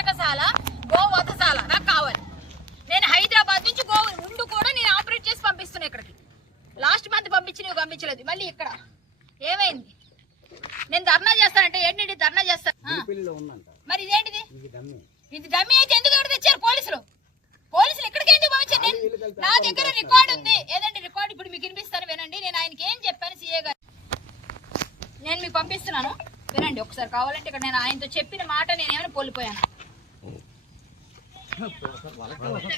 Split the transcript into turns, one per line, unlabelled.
పోషకశాల గోవధశాల నాకు కావాలి నేను హైదరాబాద్ నుంచి గోవు ఉండు కూడా నేను ఆపరేట్ చేసి పంపిస్తున్నాను ఇక్కడికి లాస్ట్ మంత్ పంపించినవి పంపించలేదు మళ్ళీ ఇక్కడ ఏమైంది నేను ధర్నా చేస్తానంటే ఏంటి ధర్నా చేస్తాను మరి ఇదేంటిది ఇది దమ్మి అయితే ఎందుకు ఎవరు తెచ్చారు పోలీసులు పోలీసులు ఇక్కడికి ఎందుకు పంపించారు నేను నా దగ్గర రికార్డు ఉంది ఏదండి రికార్డు ఇప్పుడు మీకు వినిపిస్తాను వినండి నేను ఆయనకి ఏం చెప్పాను సీఏ గారు నేను మీకు పంపిస్తున్నాను వినండి ఒకసారి కావాలంటే ఇక్కడ నేను ఆయనతో చెప్పిన మాట నేనేమైనా కోల్పోయాను 完了，完了，完了！